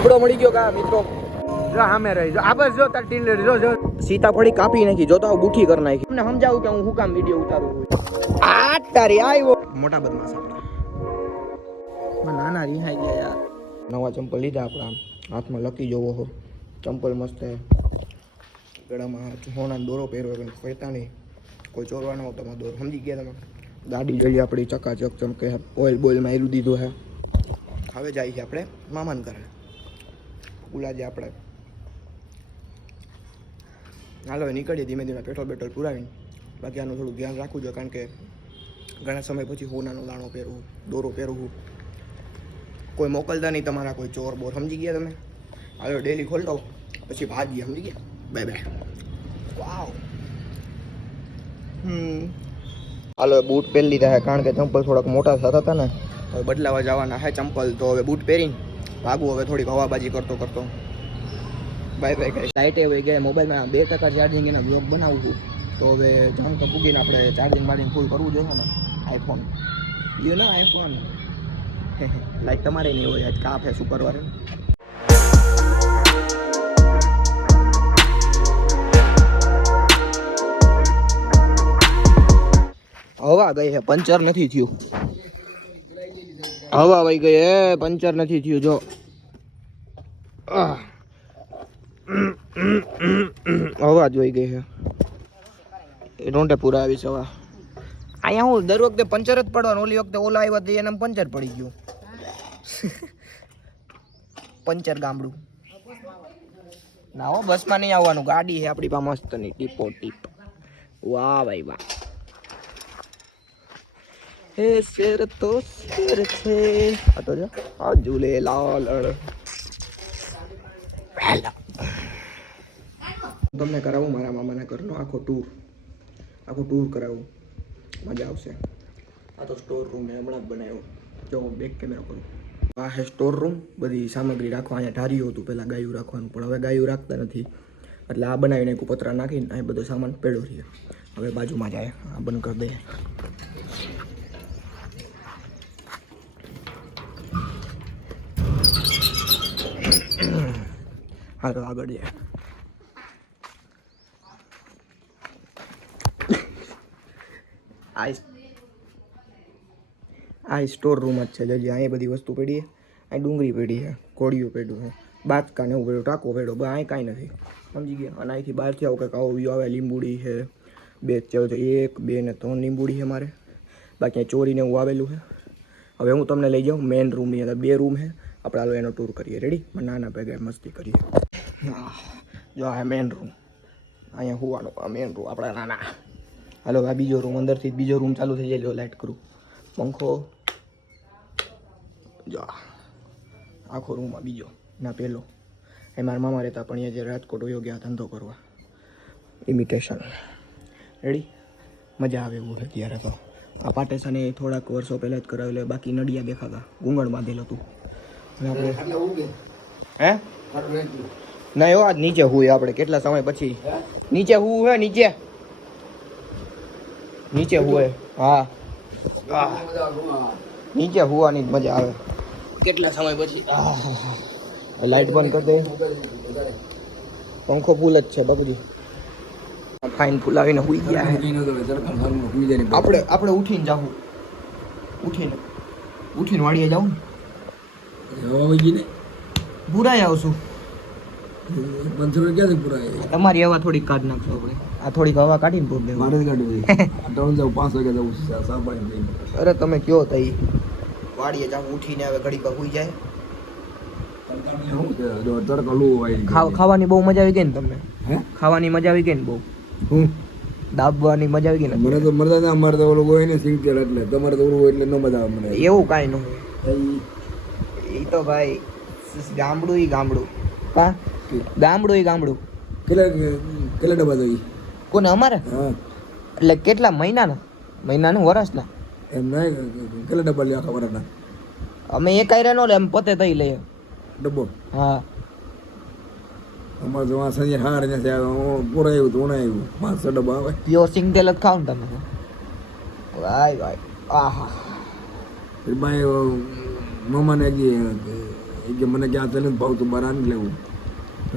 દીપડો મળી ગયો કા મિત્રો? જો સામે રહી જો આ બસ જો તાર ટીન જો જો. સીતાફળી કાપી નાખી જો તો આ બુઠી કરી નાખી. તમને સમજાવું કે હું હું કામ વિડિયો ઉતારું આ તારી આવ્યો મોટા બદમાશ આપણા. નાના રિહાઈ ગયા યાર. નવા ચંપલ લીધા આપણા હાથમાં લકી જોવો હો. ચંપલ મસ્ત હે. ગળામાં હોના દોરો પહેર્યો પણ કહેતા નહીં કોઈ ચોરવાનો હોય તમારો દોરો. સમજી ગયા તમે? ગાડી જોઈ આપણી ચકાચક ચમકે. ઓઇલ બોઇલ માર્યું દીધું હે. હવે જાય છે આપણે. મામાન કરે ઉલાજે આપણે. હાલો નીકળીએ ધીમે ધીમે પેટ્રોલ બેટ્રોલ પુરાવીને. બાકી આનું થોડું ધ્યાન રાખવું જોઈએ, કારણ કે ઘણા સમય પછી હોનાનો દાણો પહેરવું, દોરો પહેરવું. કોઈ મોકલતા નહીં તમારા, કોઈ ચોર બોર, સમજી ગયા તમે? હાલો, ડેલી ખોલતો પછી ભાગીએ સમજી ગયા? Bye bye. વાવ. હમ. હાલો બૂટ પહેરી લીધા છે, કારણ કે ચંપલ થોડાક મોટા થતા હતા ને, હવે બદલાવા જવાના છે ચંપલ. તો હવે બૂટ પહેરીને ભાગવું હવે થોડીક હવાબાજી કરતો કરતો. બાય બાય કરી લાઇટે વહી ગયા. મોબાઈલમાં બે ટકા ચાર્જિંગ એના બ્લોગ બનાવું છું. તો હવે જામકા પૂગીને આપણે ચાર્જિંગ વાર્જિંગ ફૂલ કરવું જોઈએ ને iPhone you know iPhone like તમારે નહીં હોય, આજ કાપ છે શું કરવાનું? હવા ગઈ છે પંચર નથી થયું. હવા વહી ગઈ હે, પંચર નથી થયું, જો. હવા જ વહી ગઈ એ રોંટે પૂરા આવી સવા અહીંયા હું દર વખતે પંચર જ પડવાનું, ઓલી વખતે ઓલા આવ્યા તો એને પંચર પડી ગયું. પંચર ગામડું. ના હો, બસમાં નહીં આવવાનું, ગાડી છે આપણી પાસે નહીં ટીપો, ટીપ. વાહ ભાઈ વાહ. હે શેર તો શેર છે. આ તો જો, આ જુલે લાલ તમને કરાવું મારા મામાના ઘરનો આખો ટૂર આખો ટૂર કરાવું. મજા આવશે. આ તો સ્ટોર રૂમ મેં હમણાં જ બનાવ્યો. જો, હું બેક કેમેરા કરું. આ હે સ્ટોર રૂમ બધી સામગ્રી રાખવા, અહીંયા ઢાર્યું હતું પહેલાં ગાયું રાખવાનું, પણ હવે ગાયું રાખતા નથી. એટલે આ બનાવીને કુપતરા નાખીને અહીં બધો સામાન પેડો રહીએ હવે બાજુમાં જાય, આ બંધ કરી દઈએ હાલો આગળ જાય આ સ્ટોર રૂમ જ છે. જજી અહીં બધી વસ્તુ પડી અહીં ડુંગળી પડી છે કોળિયું પેઢું છે બાચકા ને એવું પડ્યું ટાંકો પડ્યો બસ અહીં કાંઈ નથી. સમજી ગયા? અને અહીંથી બહારથી આવું કંઈક આવો વ્યૂ આવે, લીંબુડી છે, બે ચાર એક, બે ને ત્રણ લીંબુડી છે મારે. બાકી ચોરીને એવું આવેલું છે. હવે હું તમને લઈ જાઉં મેઇન રૂમની અંદર બે રૂમ છે. આપણે હાલો એનો ટૂર કરીએ. રેડી નાના ભેગા મસ્તી કરીએ. જો આ મેઇન રૂમ અહીંયા હોવાનું આ મેઇન રૂમ આપણા નાના. હાલો આ બીજો રૂમ અંદરથી બીજો રૂમ ચાલુ થઈ જાય લાઇટ કરું પંખો. જો આખો રૂમમાં બીજો ના પહેલો એ મારા મામા રહેતા પણ અહીંયા જે રાજકોટ વયો ગયા ધંધો કરવા. ઇમિટેશન રેડી મજા આવે એવું છે ત્યારે તો. આ પાટેશન એ થોડાક વર્ષો પહેલાં જ કરાવેલો બાકી નડિયા દેખાતા. ગુંગળ બાંધેલું હતું. હે? ના એવો આજ નીચે હુંય આપણે કેટલા સમય પછી? નીચે હું હે નીચે. નીચે હુએ હા. નીચે હુવાની જ મજા આવે. કેટલા સમય પછી? લાઈટ બંધ કરી દે. પંખો ફૂલ જ છે બગડી ફાઇન ફૂલાવીને હુઈ ગયા આપણે આપણે ઉઠીને જાવું ઉઠીને. ઉઠીને વાડીએ જાવું ને. ભૂરાઈ આવશું. તમારી હવા થોડીક કાઢ નાખશો આપણે આ થોડીક હવા કાઢીને પૂર દેવું અરે તમે કયો તઈ વાડીએ જાવ ઉઠીને હવે ઘડી પર હોઈ જાય. ખાવ- ખાવાની બહુ મજા આવી ગઈ ને તમને? ખાવાની મજા આવી ગઈ ને બહુ? દાબવાની મજા આવી ગઈ ને મને તો મરદા ના અમારે તો ઓલું હોય ને સિંગતેલ એટલે. તમારે તો ઓલું એટલે ન મજા આવે મને. એવું કાંઈ ન હોય. એ તો ભાઈ ગામડું ઈ ગામડું. હા ગામડું એ ગામડું. કેટલા કેટલા ડબ્બા ઈ? કોને અમારે? એટલે કેટલા મહિનાના? મહિનાનું વર્ષના એમ ના કેટલા ડબ્બા લેવા ખબર ના અમે એક આયરા નો એમ પોતે તઈ લઈએ. ડબ્બો? હા. અમારે તો આ સંજય હાર ને આવ્યું તો ઉણા આવ્યું. પાંચસો ડબ્બા આવે. પ્યોર સિંગ તેલ જ ખાવ ને તમે. ભાઈ ભાઈ આહા. ભાઈ બાય મામાને એ કે મને ક્યાં ચાલે ભાવ તો નથી લેવું.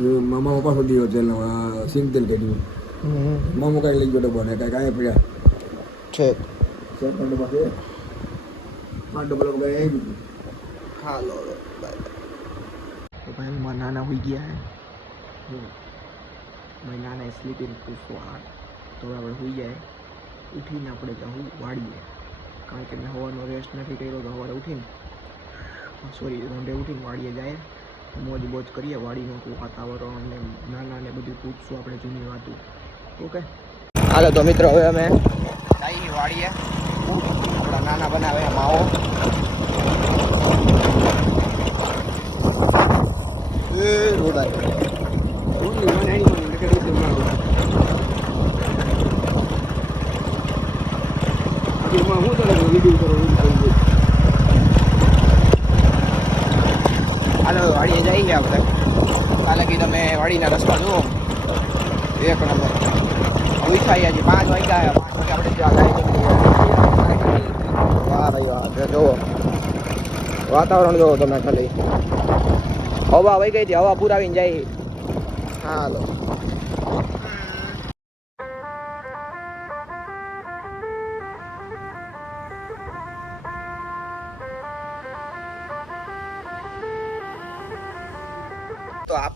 મામા પાછો દીધો તેલ સિંગ તેલ કાઢ્યું મામો કાંઈ લઈ ગયો ડબ્બો ને કાંઈ અહીંયા પડ્યા. છે. પાંચ ડબ્બા છે. પાંચ ડબ્બા લોકો કાંઈ આવી ગયું. હાલો તો ભાઈ મારા નાના હોઈ ગયા હે. મારા નાના સ્લીપિંગ પૂછો આ તો આપણે હોઈ જાય. ઉઠીને આપણે જવું વાળીએ. કારણ કે મેં હવાનો રેસ્ટ નથી કર્યો તો સવારે ઉઠીને સોરી ઊંડે ઉઠીને વાળીએ જાય. મોજ બોજ કરીએ વાડીનું વાતાવરણ ને નાના ને બધું પૂછશું આપણે જૂની વાતું. ઓકે? હાલો તો મિત્રો, હવે અમે જઈએ વાળીએ આપણા નાના બનાવે માવો રોડાય. હું તને વીડિયો કરો? વીડિયો જઈ ગયા બધા કાલે કી તમે વાડીના રસ્તા જુઓ. એક નંબર. થાય હજી. પાંચ વાગ્યા પાંચ વાગે આપણે ત્યાં ગાય વાહ ભાઈ વાહ. જો જુઓ. વાતાવરણ જુઓ તમે ખાલી. હવા વહી ગઈ હતી. હવા પુરાવીને જાય. હાલો.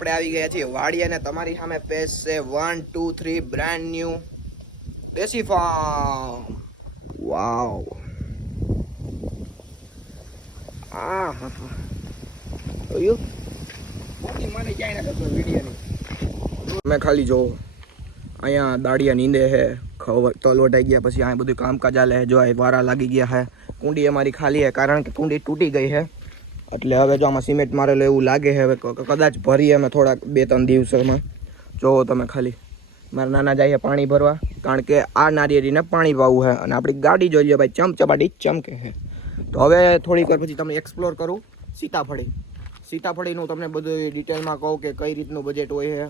આપણે આવી ગયા છીએ વાડી અને તમારી સામે પેજ છે one two three brand new desi farm wow આ હા હા. જોયું? ઓલી મને ક્યાંય ના કરતો વિડીયોની તમે ખાલી જો અહીંયા દાડિયા નીંદે છે. ખવ તલ વટાઈ ગયા પછી અહીંયા બધું કામકાજ ચાલે છે. જો આ વારા લાગી ગયા છે. કુંડી અમારી ખાલી છે કારણ કે કુંડી તૂટી ગઈ છે. એટલે હવે જો આમાં સિમેન્ટ મારેલું એવું લાગે છે, હવે કદાચ ભરીએ અમે થોડાક બે ત્રણ દિવસોમાં. જોવો તમે ખાલી મારા નાના જાય પાણી ભરવા, કારણ કે આ નારિયેળીને પાણી પાવું છે અને આપણી ગાડી જોઈએ ભાઈ ચમચપાટી ચમકે છે. તો હવે થોડીક વાર પછી તમે એક્સપ્લોર કરું સીતાફળી. સીતાફળીનું તમને બધું ડિટેલમાં કહું કે કઈ રીતનું બજેટ હોય છે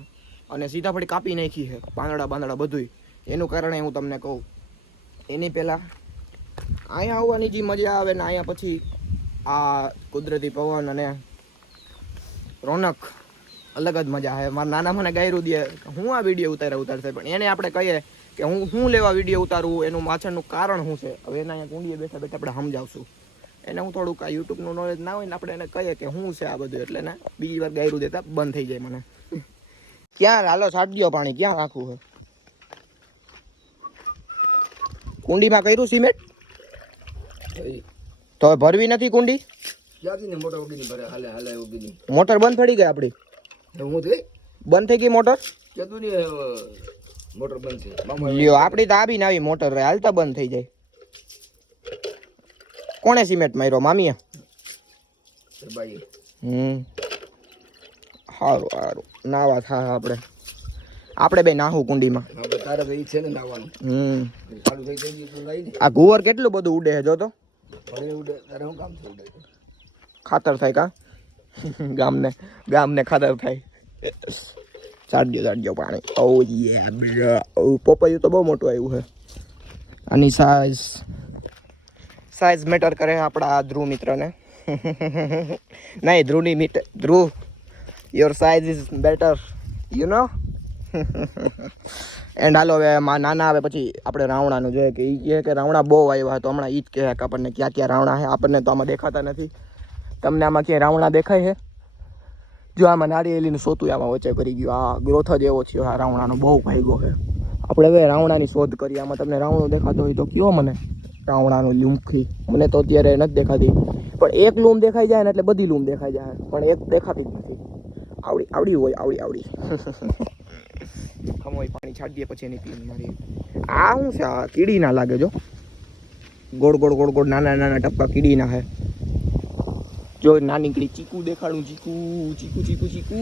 અને સીતાફળી કાપી નાખી છે, પાંદડા બાંદડા બધુંય. એનું કારણે હું તમને કહું, એની પહેલાં અહીંયા આવવાની જે મજા આવે ને અહીંયા પછી આ કુદરતી પવન અને રોનક અલગ જ મજા આવે. મારા નાના મને ગાયરું દે હું આ વીડિયો ઉતારે ઉતારશે, પણ એને આપણે કહીએ કે હું શું લેવા વીડિયો ઉતારું, એનું માછળનું કારણ શું છે? હવે એના અહીંયા કુંડીએ બેઠા બેઠા આપણે સમજાવશું. એને હું થોડુંક આ યુટ્યુબનું નોલેજ ના હોય ને આપણે એને કહીએ કે શું છે આ બધું એટલે ને બીજી વાર ગાયરું દેતા બંધ થઈ જાય મને. ક્યાં હાલો સાટગ્યો પાણી, ક્યાં રાખવું છે? કુંડીમાં કર્યું સિમેન્ટ તો હવે ભરવી નથી કુંડી? મોટર મોટા ભરે? હાલે હાલે ઉગીની. મોટર બંધ પડી ગઈ આપણી હું થઈ? બંધ થઈ ગઈ મોટર? કીધું ને મોટર બંધ થઈ લ્યો આપણી તો આવી ને આવી મોટર રહે હાલતા બંધ થઈ જાય. કોણે સિમેન્ટ માર્યો? મામીએ? ભાઈ હમ. સારું સારું નાવા થા આપણે આપણે બે નાહું કુંડીમાં. તારે છે ને નાવાનું. હમ. થઈ થઈ આ ગુવર કેટલું બધું ઉડે છે જો તો ખાતર થાય કા? ગામને ગામને ખાતર થાય. ચાડજો ચાડજો પાણી. ઓ યે પોપૈયું તો બહુ મોટું આવ્યું છે આની સાઈઝ સાઈઝ મેટર કરે આપણા ધ્રુવ મિત્રને. નહીં, ધ્રુવની metre Dhruv your size is better you know and હાલો હવે નાના આવે પછી આપણે રાવણાનું જોઈએ કે એ કહે કે રાવણા બહુ આવ્યા તો હમણાં એ જ કહે કે આપણને ક્યાં ક્યાં રાવણા છે, આપણને તો આમાં દેખાતા નથી. તમને આમાં ક્યાંય રાવણા દેખાય છે? જો આમાં નારિયેલીનું સોતું આમાં વચ્ચે કરી ગયું, આ ગ્રોથ જ એવો થયો, આ રાવણાનો બહુ ભાગ્યો છે. આપણે હવે રાવણાની શોધ કરી આમાં તમને રાવણું દેખાતો હોય તો કયો મને? રાવણાનું લૂમખી. મને તો અત્યારે નથી દેખાતી. પણ એક લૂમ દેખાઈ જાય ને એટલે બધી લૂમ દેખાઈ જાય. પણ એક દેખાતી જ નથી. આવડી આવડી હોય, આવડી આવડી. ખમોય દે પછી એની પીન મારી. આ શું છે? આ કીડી ના લાગે જો. ગોળ ગોળ ગોળ ગોળ, નાના નાના ટપકા કીડી ના હે. જો નાની કીડી ચીકુ દેખાડું, ચીકુ ચીકુ ચીકુ ચીકુ.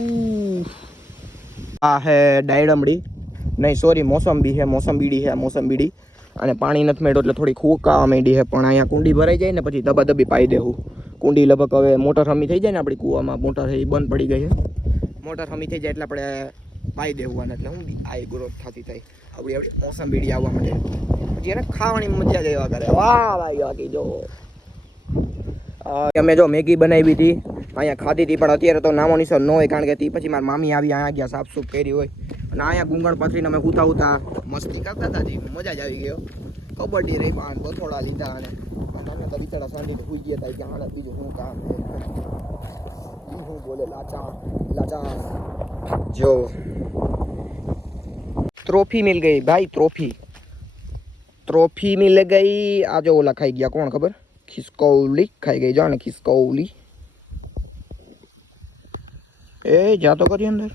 આ હે ડાયડમડી. નહીં સોરી મોસંબી હે, મોસંબીડી હે મોસંબીડી. અને પાણી નથી મેળ્યું એટલે થોડી ખૂકા માંડી હે, પણ અહીંયા કુંડી ભરાઈ જાય ને પછી દબાદબી પાઈ દેવું કુંડી લગભગ હવે મોટર હમી થઈ જાય ને આપણી કૂવામાં. મોટર એ બંધ પડી ગઈ છે મોટર હમી થઈ જાય એટલે આપણે પાઈ દેવું એટલે હું આ ગ્રોથ થતી થાય આપણી આપણી મોસંબીડી આવવા માટે. પછી એને ખાવાની મજા જ એવા કરે. વાહ ભાઈ બાકી જો અમે જો મેગી બનાવી હતી. અહીંયા ખાધી હતી, પણ અત્યારે તો નામો નિશાન ન હોય કારણ કે તે પછી મારા મામી આવી, અહીંયા ગયા સાફ સૂફ કરી હોય. અને અહીંયા ગુંગણ પથરીને અમે ઉતા ઉતા મસ્તી કરતા હતા મજા જ આવી ગયો કબડ્ડી રહી પાન બથોડા લીધા અને નાના તો બિચારા સાંજે સુઈ ગયા હતા. કે હાડે બીજું શું કામ? છે બોલે લાચા લાચા જો ટ્રોફી મિલ ગઈ ભાઈ ટ્રોફી ટ્રોફી મિલ ગઈ આ જો ઓલા ખાઈ ગયા કોણ ખબર ખિસકોલી ખાઈ ગઈ જો ને ખિસકોલી એ જા તો કરી અંદર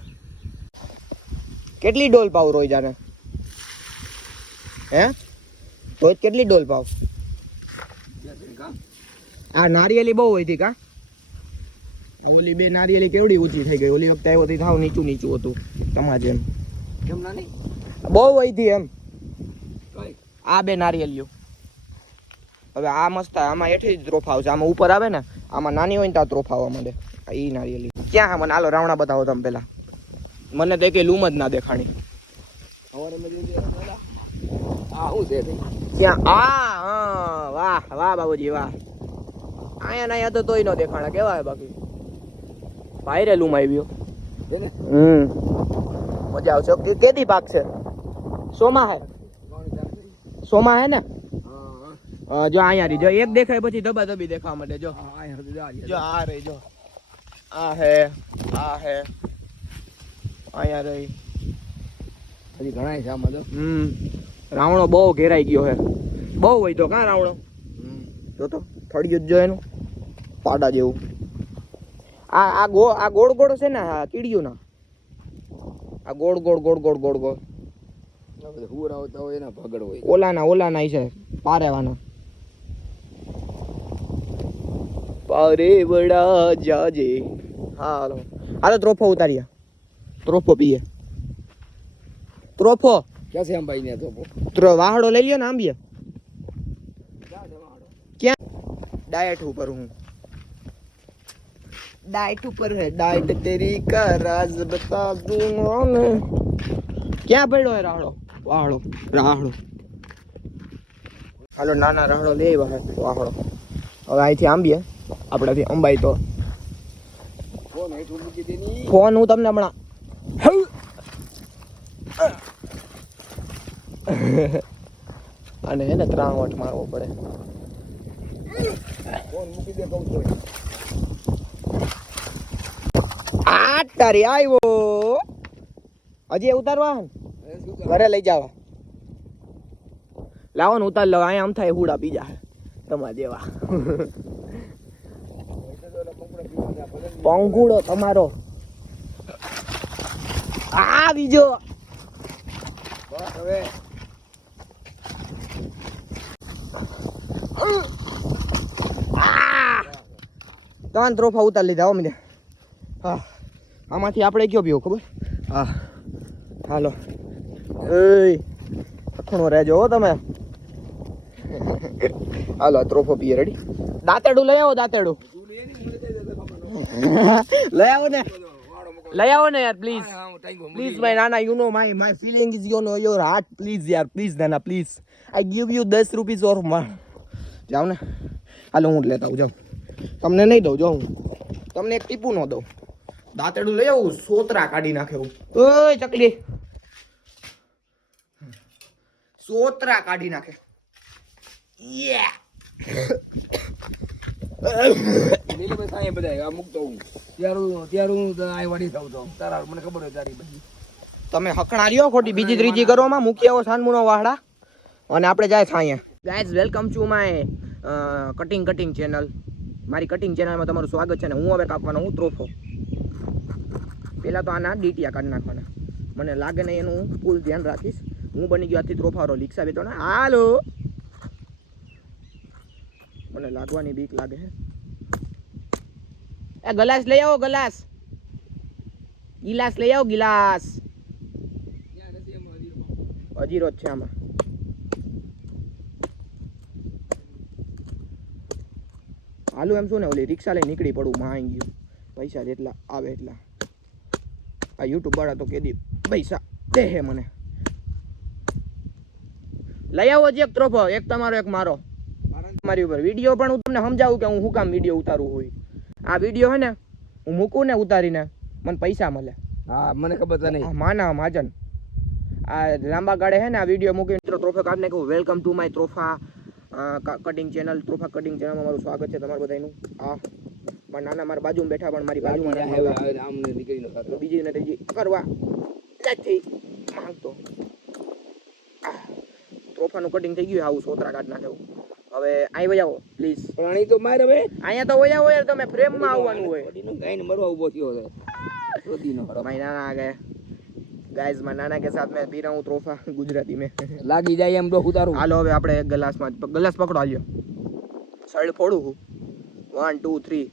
કેટલી ડોલ પાવ રોઈ જાને હે રોજ કેટલી ડોલ પાવ આ નારિયેલી બહુ હોય હતી કા આ ઓલી બે નારિયેળી કેવડી ઊંચી થઈ ગઈ. ઓલી વખતે આવ્યો હતી થાવ નીચું નીચું હતું. તમારે જેમ. કેમ ના નહીં બહુ હતી એમ. કઈ? આ બે નારિયેલીઓ હવે આ મસ્ત આમાં હેઠે જ ત્રોફા આવશે આમાં ઉપર આવે ને આમાં નાની હોય ને ત્યાં ત્રોફા આવવા માંડે એ ઈ નારિયેલી ક્યાં મને આલો રાવણા બતાવો તમે પેલા મને તો કે લૂમ જ ના દેખાણી. છે ક્યાં? આ હા વાહ વાહ બાબુજી વાહ. અહીંયા ના તો તોય ન દેખાણા. કેવા બાકી? લૂમ આવ્યો. હમ. મજા આવશે. કે કેદી પાક છે? સોમા હે. સોમાં હે ને? જો અહીંયા રહી. જો એક દેખાય પછી દબા દબી દેખાવા માટે જો. જા આ રહી જો. આ હે આ હે. અહીંયા રહી. હજી ઘણા છે આમાં તો હમ. રાવણો બહુ ઘેરાઈ ગયો હે. બહુ હોય તો કાં રાવણો? જો તો થળિયું જ જો એનું. પાડા જેવું. આ આ ગો આ ગોળ ગોળ છે ને આ કીડિયું આ ગોળ ગોળ ગોળ ગોળ ગોળ ગોળ. હુર આવતા હોય એના ભગડ હોય. ઓલાના ઓલાના છે પારેવાના. પારે વડા જાજે. હાલો. હાલો ત્રોફો ઉતારીએ. ત્રોફો પીએ. ત્રોફો. ક્યાં છે આમ ભાઈ ને તો ત્રો વાહડો લઈ લ્યો ને આંબીએ. ક્યાં? ડાયટ ઉપર હું. ઉપર હે ડાયટ તેરી કા રાજ બતા દૂંગો ને ક્યાં પડ્યો હે રાહડો વાહડો રાહડો હાલો નાના રાહડો લે વાહડો હવે અહીંથી આંબીએ આપણાથી અંબાઈ તો ફોન હું તમને હમણાં અને એને ત્રણ વટ મારવો પડે ફોન મૂકી દે કહું તો આ તારી આવ્યો. હજી ઉતારવા? ઘરે લઈ જાવ લાવો ને ઉતાર લો, અહીંયા આમ થાય હુડા બીજા તમારા જેવા. પંખુડો તમારો. આ બીજો. હવે ત્રણ ત્રોફા ઉતાર લીધા હો, મને. હા. આમાંથી આપણે કયો પીવો, ખબર? હા. હાલો. એ અખણો રહેજો હો તમે. હાલો, આ ત્રોફો પીએ રેડી દાંતેડું લઈ આવો, દાંતેડું. લઈ આવો ને. લઈ આવો ને યાર પ્લીઝ પ્લીઝ માય નાના you know my my feeling is you know your heart please યાર પ્લીઝ નાના પ્લીઝ આઈ ગીવ યુ દસ રૂપીઝ ઓર જાઓ ને. હાલો, હું લેતા આવું જાઉં તમને નહીં દઉં જો હું. તમને એક ટીપું ન દઉં. દાંતેડું લઈ આવું સોતરા કાઢી નાખે એવું ઓય ચકલી. સોતરા કાઢી નાખે. બધા આ મૂકતો હું ત્યારું ત્યારું તો આ વાડી થાવ તો તારા મને ખબર હોય તારી બધી તમે હકણા રહ્યો ખોટી બીજી ત્રીજી કરવામાં મૂકી આવો સાનમુનો વાહડા. અને આપણે જાય થાઈએ. Guys welcome to my cutting cutting channel મારી કટિંગ ચેનલમાં તમારું સ્વાગત છે ને હું હવે કાપવાનો હું ત્રોફો. પહેલાં તો આના ડીટીયા કાઢી નાખવાના. મને લાગે નહીં એનું ફૂલ ધ્યાન રાખીશ. હું બની ગયો આથી ત્રોફારો, રિક્ષા બે ને હાલો! મને લાગવાની બીક લાગે એ ગલાસ લઈ આવો, ગલાસ. ગિલાસ લઈ આવો, ગિલાસ. અજીરો છે આમાં. હાલું એમ શું ને, ઓલી રિક્ષા લઈ નીકળી પડું માં ગયું. પૈસા જેટલા આવે એટલા. આ યુટ્યુબ વાળા તો કેદી પૈસા દે હે મને. લઈ આવો જ એક ત્રોફો એક તમારો એક મારો. મારી ઉપર વીડિયો પણ હું તમને સમજાવું કે હું શું કામ વીડિયો ઉતારું હોય. આ વીડિયો હે ને હું મૂકું ને ઉતારીને મને પૈસા મળે. હા મને ખબર તો નહીં. માના મહાજન આ લાંબા ગાળે હે ને આ વીડિયો મૂકી મિત્રો ટ્રોફા કાઢને કહું વેલકમ ટુ માય ટ્રોફા કટિંગ ચેનલ ટ્રોફા કટિંગ ચેનલમાં મારું સ્વાગત છે તમારું બધાનું. આ પણ નાના મારા બાજુ બેઠા પણ મારી બાજુમાં આમને દીકરીનો સાથ બીજી ને ત્રીજી કરવા જાતથી માંગતો. તોફાનું કટિંગ થઈ ગયું આવું સોતરા કાઢ નાખે હવે આઈ વજાવો પ્લીઝ પણ પ્રાણી તો માર હવે. અહીંયા તો વજાવો યાર તમે ફ્રેમમાં આવવાનું હોય. ઓડીનો ગાઈને મરવા ઊભો થયો છે. ઓડીનો મારી નાના આ ગયા માં નાના કે સાથ મેં પી રહા હું ત્રોફા ગુજરાતી મેં. લાગી જાય એમ તો ઉતારું. હાલો હવે આપણે એક ગ્લાસમાં ગ્લાસ પકડો આવ્યો સળ ફોડું હું. વન ટુ થ્રી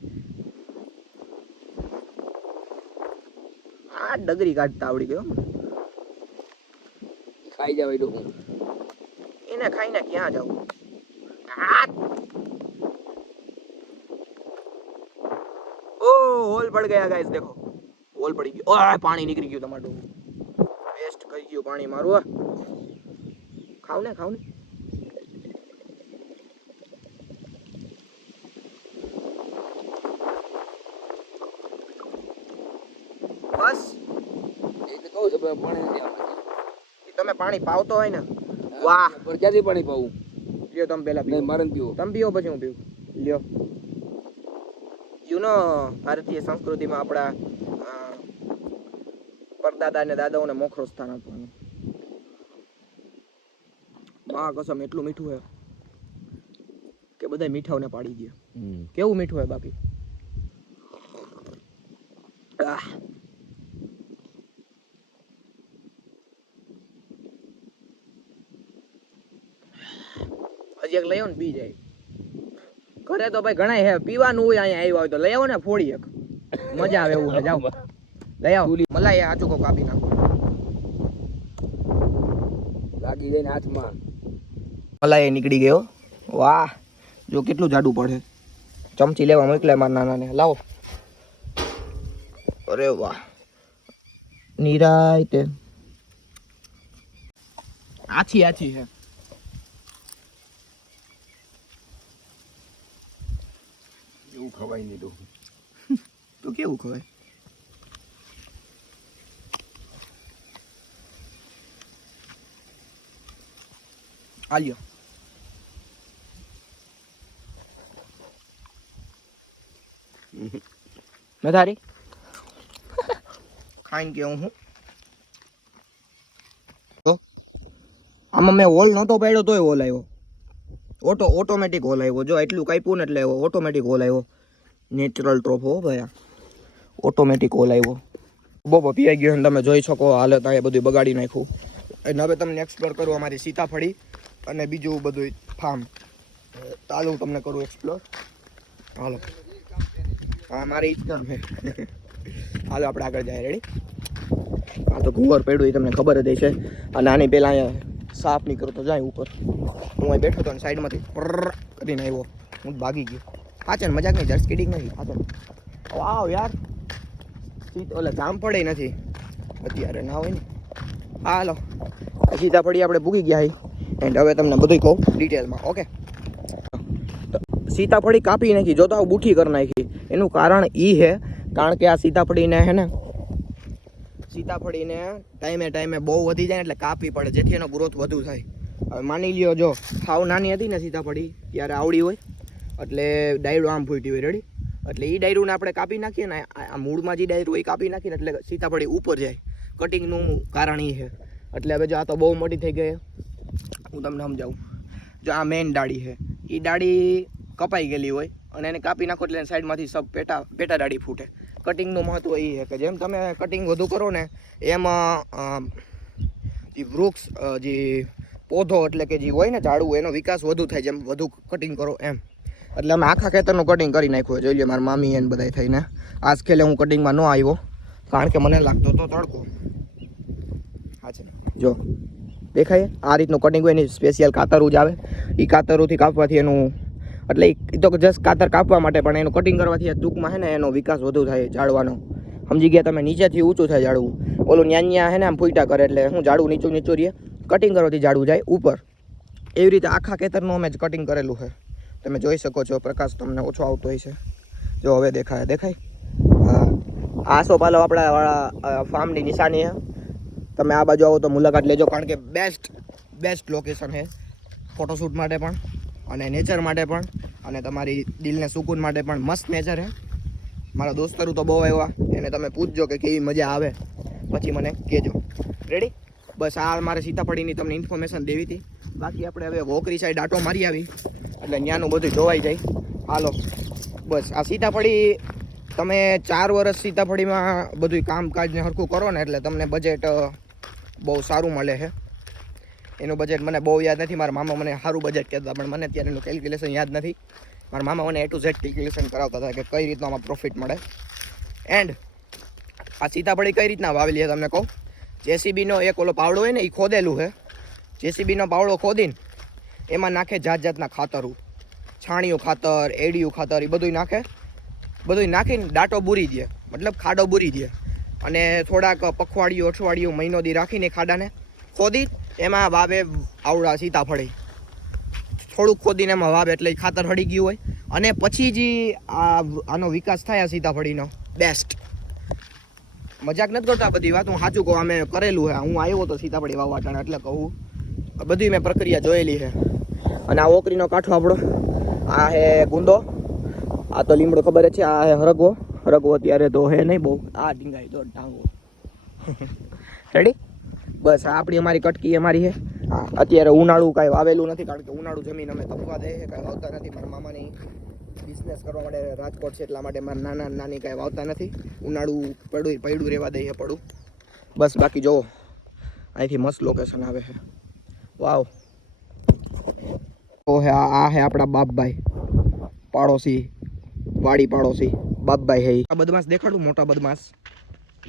આ ડગરી કાઢતા આવડી ગયો ખાઈ જાવ એટલું હું એને ખાઈને ક્યાં જાઉં? ઓ હોલ પડ ગયા ગાઈસ દેખો. હોલ પડી ગયો. ઓય પાણી નીકળી ગયું તમારું. વેસ્ટ કરી ગયું પાણી મારું. ખાવ ને ખાવ ને. બસ. કહું છું પાણી નથી આમાં. તમે પાણી પાવતો હોય ને વાહ. પણ ક્યાંથી પાણી પાવું. લ્યો તમે પેલા પીઓ. મારે પીઓ પીવું. તમે પીઓ પછી હું પીવું. લ્યો. યુ નો ભારતીય સંસ્કૃતિમાં આપણા પરદાદા અને દાદાઓને મોખરો સ્થાન આપવાનું. મા કસમ એટલું મીઠું હે કે બધા મીઠાઓને પાડી દે. કેવું મીઠું હે બાકી આહ. હજી એક લઈ આવો ને પી જાય તો ભાઈ ઘણા હે પીવાનું હોય અહીંયા આવ્યા હોય તો લઈ આવો ને ફોડી એક. મજા આવે એવું જાઓ. લઈ આવો. મલાઈ આચુકો કાપી નાખો. લાગી જાય ને હાથમાં. મલાઈ નીકળી ગયો વાહ જો કેટલું જાડું પડે. ચમચી લેવા મોકલાય મારા નાનાને. લાવો. અરે વાહ. નિરાય તે. આછી આછી છે એવું ખવાય નહીં તો તો કેવું ખવાય? આલ્યો. મેં તારી? ખાઈને કેવું હું. આમાં મેં હોલ નહોતો પાડ્યો તોય હોલ આવ્યો. ઓટો ઓટોમેટિક હોલ આવ્યો. જો એટલું કાપ્યું ને એટલે ઓટોમેટિક હોલ આવ્યો. નેચરલ ટ્રોફ હો ભાઈ ઓટોમેટિક ઓલ આવ્યો. બહુ પીઆઈ ગયો અને તમે જોઈ શકો હાલત, આ બધું બગાડી નાખ્યું. અને હવે તમને એક્સપ્લોર કરું અમારી સીતાફળી અને બીજું બધું ફાર્મ ચાલો તમને કરું એક્સપ્લોર હાલો. હા, મારી ઈચ્છા હાલો, આપણે આગળ જાય. રેડી આ તો કુંવર પડ્યું એ તમને ખબર જ છે અને આની પહેલાં અહીંયા સાફ નહીં કરતો જાય ઉપર. હું અહીં બેઠો હતો ને સાઈડમાંથી કરીને આવ્યો. હું ભાગી ગયો. પાછળ મજાક નહીં જર્સ કિડિંગ નથી, પાછળ. વાવ યાર. સીત ઓલા જામ પડે નથી અત્યારે ના હોય ને. હાલો. સીતાફળી આપણે ભૂગી ગયા એન્ડ હવે તમને બધું કહું ડિટેલમાં ઓકે સીતાફળી કાપી નાખી, જો તો આવું બુઠી કરી નાખી. એનું કારણ એ છે કારણ કે આ સીતાફળીને હે ને, સીતાફળીને ટાઈમે ટાઈમે બહુ વધી જાય એટલે કાપી પડે, જેથી એનો ગ્રોથ વધુ થાય. હવે માની લ્યો જો સાવ નાની હતી ને સીતાફળી, ત્યારે આવડી હોય. એટલે ડાયરું આમ ફૂટી હોય રેડી એટલે એ ડાયરોને આપણે કાપી નાખીએ ને આ મૂળમાં જે ડાયરું એ કાપી નાખીએ ને એટલે સીતાફળી ઉપર જાય. કટિંગનું કારણ એ છે. એટલે હવે જો આ તો બહુ મોટી થઈ ગઈ હું તમને સમજાવું. જો આ મેઇન ડાળી છે. એ ડાળી કપાઈ ગયેલી હોય અને એને કાપી નાખો એટલે સાઈડમાંથી સબ પેટા પેટા ડાળી ફૂટે. કટિંગનું મહત્ત્વ એ છે કે જેમ તમે કટિંગ વધુ કરો ને એમાં જે વૃક્ષ જે પોધો એટલે કે જે હોય ને ઝાડવું, એનો વિકાસ વધુ થાય જેમ વધુ કટિંગ કરો એમ. એટલે અમે આખા ખેતરનું કટિંગ કરી નાખ્યું જોઈ લે મારા મામી એને બધા થઈને. આજ ખેલે હું કટિંગમાં ન આવ્યો, કારણ કે મને લાગતો તો તડકો. હા છે જો, દેખાય? આ રીતનું કટિંગ હોય એની સ્પેશિયલ કાતરું જ આવે. એ કાતરુંથી કાપવાથી એનું, એટલે એ તો જસ્ટ કાતર કાપવા માટે પણ એનું કટિંગ કરવાથી ટૂંકમાં છે ને એનો વિકાસ વધુ થાય ઝાડવાનો. સમજી ગયા તમે? નીચેથી ઊંચું થાય ઝાડવું. ઓલું ન્યાન્યા ન્યા છે ને આમ ફૂટા કરે એટલે હું ઝાડવું નીચું નીચું રહીએ કટિંગ કરવાથી ઝાડવું જાય. ઉપર. એવી રીતે આખા ખેતરનું અમે જ કટિંગ કરેલું છે. તમે જોઈ શકો છો, પ્રકાશ તમને ઓછો આવતો હોય છે. જો હવે દેખાય દેખાય? હા. આ સોપાલો આપણા, વાળા ફાર્મની નિશાની છે. તમે આ બાજુ આવો તો મુલાકાત લેજો, કારણ કે બેસ્ટ બેસ્ટ લોકેશન છે ફોટોશૂટ માટે પણ અને નેચર માટે પણ અને તમારી દિલને સુકૂન માટે પણ મસ્ત નેચર છે. મારા દોસ્તરું તો બહુ આવ્યા, એને તમે પૂછજો કે કેવી મજા આવે. પછી મને કહેજો. રેડી બસ આ મારે સીતાફળીની તમને ઇન્ફોર્મેશન દેવી હતી. બાકી આપણે હવે વોકરી સાઈડ આટો મારી આવી. એટલે ત્યાંનું બધું જોવાઈ જાય. હાલો. બસ, આ સીતાફળી તમે ચાર વર્ષ સીતાફળીમાં બધું કામકાજને સરખું કરો ને એટલે તમને બજેટ બહુ સારું મળે છે એનું બજેટ મને બહુ યાદ નથી. મારા મામા મને સારું બજેટ કહેતા પણ મને અત્યારે એનું કેલ્ક્યુલેશન યાદ નથી. મારા મામા મને એ ટુ ઝેડ કેલ્ક્યુલેશન કરાવતા હતા કે કઈ રીતનું આમાં પ્રોફિટ મળે. એન્ડ આ સીતાફળી કઈ રીતના વાવેલી છે તમને કહું? જેસીબીનો એક ઓલો પાવડો હોય ને એ ખોદેલું છે જેસીબીનો પાવડો ખોદીને એમાં નાખે જાત જાતના ખાતરું, છાણિયું ખાતર, એડિયું ખાતર એ બધું નાખે. બધું નાખીને દાંટો બૂરી દે, મતલબ ખાડો બૂરી દે. અને થોડાક પખવાડિયું, અઠવાડિયું, મહિનો દી રાખીને ખાડાને ખોદી, એમાં વાવે આવડા સીતાફળી. થોડુંક ખોદીને એમાં વાવે એટલે ખાતર હળી ગયું હોય. અને પછી જે આ આનો વિકાસ થાય સીતાફળીનો. બેસ્ટ મજાક નથી કરતા બધી વાત, હું સાચું કહું, અમે કરેલું છે હું આવ્યો તો સીતાફળી વાવવા ટાણે એટલે કહું. બધી મેં પ્રક્રિયા જોયેલી છે અને આ ઓકરીનો કાંઠો આપણો. આ હે ગુંદો. આ તો લીમડો ખબર છે આ હે હરગવો. હરગવો અત્યારે તો હે નહીં બહુ. આ ડીંગાઈ તો ઢાંગો રેડી બસ આ આપણી અમારી કટકી અમારી હે. અત્યારે ઉનાળું કાંઈ વાવેલું નથી કારણ કે ઉનાળું જમીન અમે તપવા દે કાંઈ વાવતા નથી. મારા મામાની બિઝનેસ કરવા માટે રાજકોટ છે એટલા માટે મારા નાના નાની કાંઈ વાવતા નથી. ઉનાળું પડું પડ્યું રહેવા દઈએ પડું બસ બાકી જોવો. અહીંથી મસ્ત લોકેશન આવે છે વાવ ઓ હે આ આ હે આપણા બાપભાઈ પાડોશી વાડી પાડોશી બાપભાઈ હે ઈ. આ બદમાશ દેખાડું મોટા બદમાશ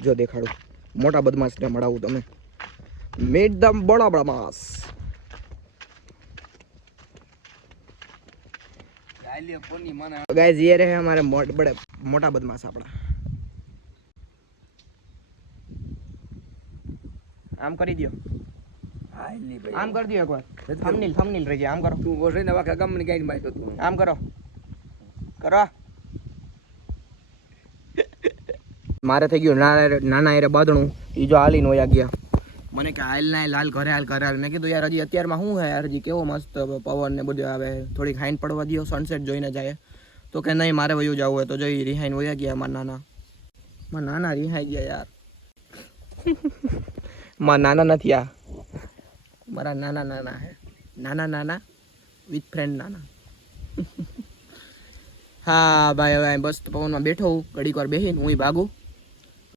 જો દેખાડું મોટા બદમાશને મળાવું તમે મીટ ધ બડા બદમાશ गाइस ये रहे हमारे मोट, बड़े मोटा बदमाश આપણા આમ કરી દો આમ કરી દો એકવાર. થંબનેલ થંબનેલ રહી જાય. આમ કરો. તું વસે ને વાખા ગામની ગાઈડમાં તો તું. આમ કરો. કરો. મારે થઈ ગયું નાના નાના એરે બાદણું. એ જો હાલીને વયા ગયા. મને કે હાલ ના લાલ ઘરે હાલ ઘરે હાલ. મેં કીધું યાર હજી અત્યારમાં શું હે? યાર હજી કેવો મસ્ત પવન ને બધું આવે. થોડીક હાઈન પડવા દો સનસેટ જોઈને જાય. તો કે નહીં મારે વયું જવું હોય તો જઈ રિહાઈન વયા ગયા મારા નાના. મારા નાના રિહાઈ ગયા યાર. મારા નાના નથી આ. મારા નાના નાના હે. નાના નાના વિથ ફ્રેન્ડ નાના. હા ભાઈ હવે બસ પવનમાં બેઠો હું. ઘડીક વાર બેસીને હું ભાગું.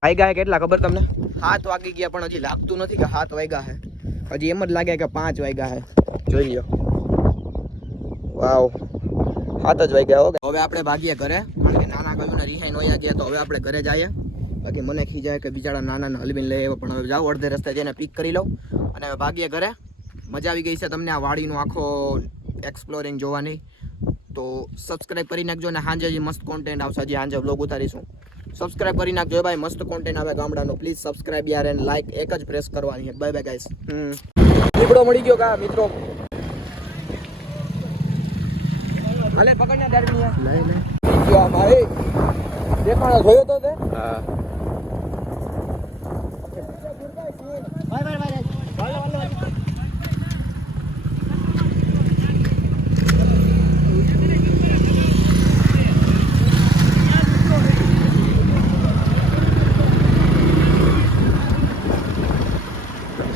વાગ્યા ગયા કેટલા ખબર તમને? હાથ વાગી ગયા પણ હજી લાગતું નથી કે હાથ વાગ્યા હે. હજી એમ જ લાગે કે પાંચ વાગ્યા હે. જોઈ લો વાવ. સાત જ વાગ્યા ઓકે હવે આપણે ભાગીએ ઘરે કારણ કે નાના કયું ને રિહાઈન વયા ગયા તો હવે આપણે ઘરે જઈએ. બાકી મને ખીજાય કે બિચારા નાના હલવીને લઈ આવ્યો પણ હવે જાઓ અડધે રસ્તે જઈને પિક કરી લઉં. અને હવે ભાગીએ ઘરે. મજા આવી ગઈ છે તમને આ વાડીનો આખો એક્સપ્લોરિંગ જોવાની. તો સબસ્ક્રાઈબ કરી નાખજો અને સાંજે જે મસ્ત કોન્ટેન્ટ આવશે. હજી સાંજે બ્લોગ ઉતારીશું. સબસ્ક્રાઇબ કરી નાખજો. ભાઈ મસ્ત કોન્ટેન્ટ આવે ગામડાનો. પ્લીઝ સબસ્ક્રાઇબ યાર એન્ડ લાઈક એક જ પ્રેસ કરવાની છે. બાય બાય ગાઈસ દીપડો મળી ગયો કા મિત્રો? હાલે પકડને દારમી લઈ લઈ ગયો ભાઈ. દેખાણો જોયો તો તે? હા.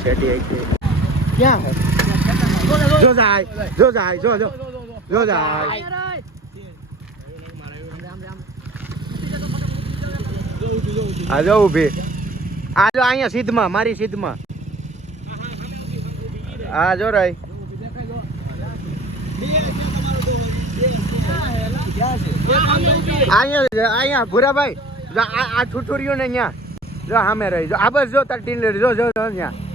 શેટી આવી ગઈ ક્યાં હે જો જાય જો જાય જો જો જો જાય આ જો ઊભી આ જો અહીંયા સીધમાં મારી સીધમાં આ જો રહી અહીંયા અહીંયા ભૂરાભાઈ આ છૂટું ને અહીંયા જો સામે રહી જો આ બસ જો તાર ટીન જો જો જો અહીંયા